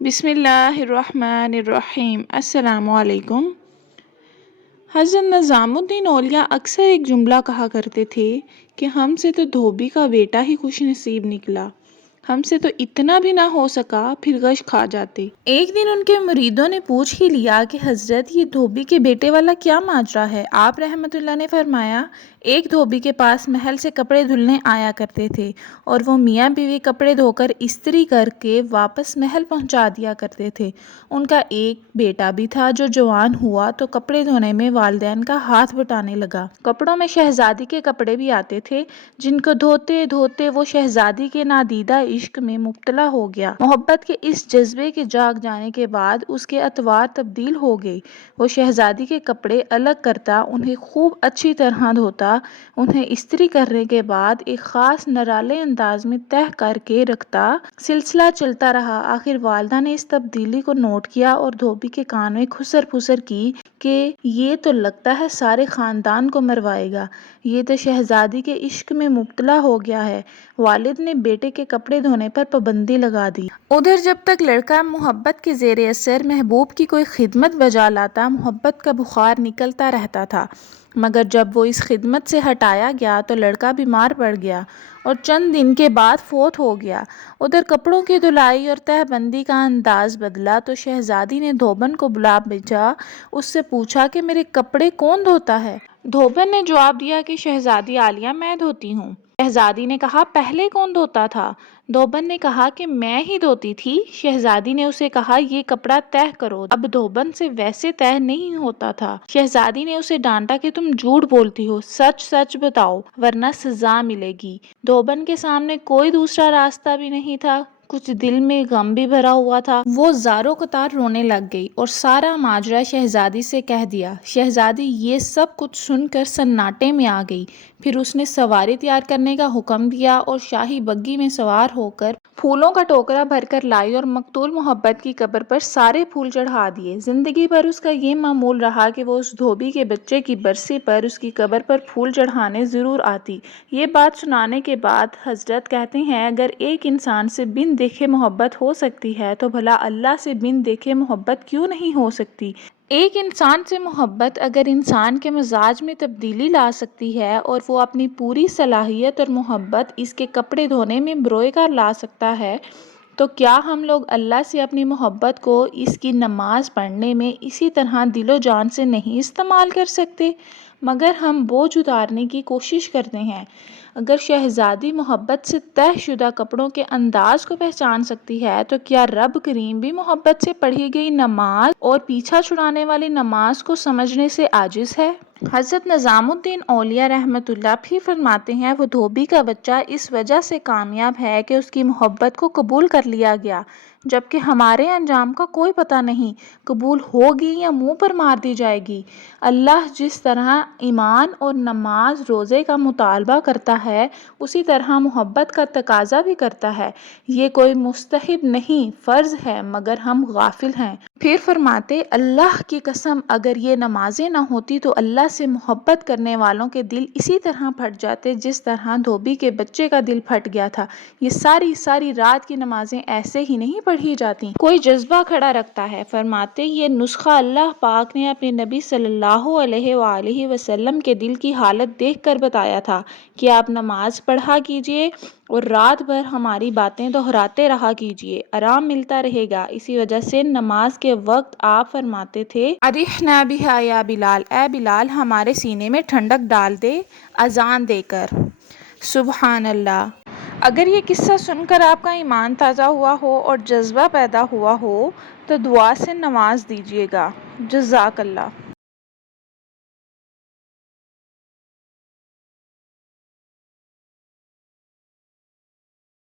بسم اللہ الرحمن الرحیم۔ السلام علیکم۔ حضرت نظام الدین اولیاء اکثر ایک جملہ کہا کرتے تھے کہ ہم سے تو دھوبی کا بیٹا ہی خوش نصیب نکلا، ہم سے تو اتنا بھی نہ ہو سکا پھر غش کھا جاتے۔ ایک دن ان کے مریدوں نے پوچھ ہی لیا کہ حضرت یہ دھوبی کے بیٹے والا کیا ماجرا ہے؟ آپ رحمت اللہ نے فرمایا، ایک دھوبی کے پاس محل سے کپڑے دھلنے آیا کرتے تھے اور وہ میاں بیوی کپڑے دھو کر استری کر کے واپس محل پہنچا دیا کرتے تھے۔ ان کا ایک بیٹا بھی تھا جو جوان ہوا تو کپڑے دھونے میں والدین کا ہاتھ بٹانے لگا۔ کپڑوں میں شہزادی کے کپڑے بھی آتے تھے جن کو دھوتے دھوتے وہ شہزادی کے نادیدہ عشق میں مبتلا ہو گیا۔ محبت کے اس جذبے کے جاگ جانے کے بعد اس کے اطوار تبدیل ہو گئے۔ وہ شہزادی کے کپڑے الگ کرتا، انہیں خوب اچھی طرح دھوتا، انہیں استری کرنے کے بعد ایک خاص نرالے انداز میں تہہ کر کے رکھتا۔ سلسلہ چلتا رہا۔ آخر والدہ نے اس تبدیلی کو نوٹ کیا اور دھوبی کے کان میں کھسر پھسر کی کہ یہ تو لگتا ہے سارے خاندان کو مروائے گا، یہ تو شہزادی کے عشق میں مبتلا ہو گیا ہے۔ والد نے بیٹے کے کپڑے دھونے پر پابندی لگا دی۔ ادھر جب تک لڑکا محبت کے زیر اثر محبوب کی کوئی خدمت بجا لاتا، محبت کا بخار نکلتا رہتا تھا، مگر جب وہ اس خدمت سے ہٹایا گیا تو لڑکا بیمار پڑ گیا اور چند دن کے بعد فوت ہو گیا۔ ادھر کپڑوں کی دھلائی اور تہہ بندی کا انداز بدلا تو شہزادی نے دھوبن کو بلا بھیجا، اس سے پوچھا کہ میرے کپڑے کون دھوتا ہے؟ دھوبن نے جواب دیا کہ شہزادی عالیہ میں دھوتی ہوں۔ شہزادی نے کہا پہلے کون دھوتا تھا؟ دھوبن نے کہا کہ میں ہی دھوتی تھی۔ شہزادی نے اسے کہا یہ کپڑا تہہ کرو۔ اب دھوبن سے ویسے تہہ نہیں ہوتا تھا۔ شہزادی نے اسے ڈانٹا کہ تم جھوٹ بولتی ہو، سچ سچ بتاؤ ورنہ سزا ملے گی۔ دھوبن کے سامنے کوئی دوسرا راستہ بھی نہیں تھا، کچھ دل میں غم بھی بھرا ہوا تھا۔ وہ زاروں قطار رونے لگ گئی اور سارا ماجرا شہزادی سے کہہ دیا۔ شہزادی یہ سب کچھ سن کر سناٹے میں آ گئی۔ پھر اس نے سواری تیار کرنے کا حکم دیا اور شاہی بگی میں سوار ہو کر پھولوں کا ٹوکرا بھر کر لائی اور مقتول محبت کی قبر پر سارے پھول چڑھا دیے۔ زندگی بھر اس کا یہ معمول رہا کہ وہ اس دھوبی کے بچے کی برسی پر اس کی قبر پر پھول چڑھانے ضرور آتی۔ یہ بات سنانے کے بعد حضرت کہتے ہیں اگر ایک انسان سے بن دیکھے محبت ہو سکتی ہے تو بھلا اللہ سے بن دیکھے محبت کیوں نہیں ہو سکتی؟ ایک انسان سے محبت اگر انسان کے مزاج میں تبدیلی لا سکتی ہے اور وہ اپنی پوری صلاحیت اور محبت اس کے کپڑے دھونے میں بروئے کار لا سکتا ہے تو کیا ہم لوگ اللہ سے اپنی محبت کو اس کی نماز پڑھنے میں اسی طرح دل و جان سے نہیں استعمال کر سکتے؟ مگر ہم بوجھ اتارنے کی کوشش کرتے ہیں۔ اگر شہزادی محبت سے تہہ شدہ کپڑوں کے انداز کو پہچان سکتی ہے تو کیا رب کریم بھی محبت سے پڑھی گئی نماز اور پیچھا چھڑانے والی نماز کو سمجھنے سے عاجز ہے؟ حضرت نظام الدین اولیاء رحمت اللہ بھی فرماتے ہیں وہ دھوبی کا بچہ اس وجہ سے کامیاب ہے کہ اس کی محبت کو قبول کر لیا گیا، جبکہ ہمارے انجام کا کوئی پتہ نہیں، قبول ہوگی یا منہ پر مار دی جائے گی۔ اللہ جس طرح ایمان اور نماز روزے کا مطالبہ کرتا ہے اسی طرح محبت کا تقاضا بھی کرتا ہے۔ یہ کوئی مستحب نہیں، فرض ہے، مگر ہم غافل ہیں۔ پھر فرماتے اللہ کی قسم اگر یہ نمازیں نہ ہوتی تو اللہ سے محبت کرنے والوں کے دل اسی طرح پھٹ جاتے جس طرح دھوبی کے بچے کا دل پھٹ گیا تھا۔ یہ ساری رات کی نمازیں ایسے ہی نہیں پڑھی جاتی، کوئی جذبہ کھڑا رکھتا ہے۔ فرماتے یہ نسخہ اللہ پاک نے اپنے نبی صلی اللہ علیہ وآلہ وسلم کے دل کی حالت دیکھ کر بتایا تھا کہ آپ نماز پڑھا کیجئے اور رات بھر ہماری باتیں دہراتے رہا کیجئے، آرام ملتا رہے گا۔ اسی وجہ سے نماز کے وقت آپ فرماتے تھے ارحنا بہا یا بلال، اے بلال ہمارے سینے میں ٹھنڈک ڈال دے اذان دے کر۔ سبحان اللہ۔ اگر یہ قصہ سن کر آپ کا ایمان تازہ ہوا ہو اور جذبہ پیدا ہوا ہو تو دعا سے نواز دیجیے گا۔ جزاک اللہ۔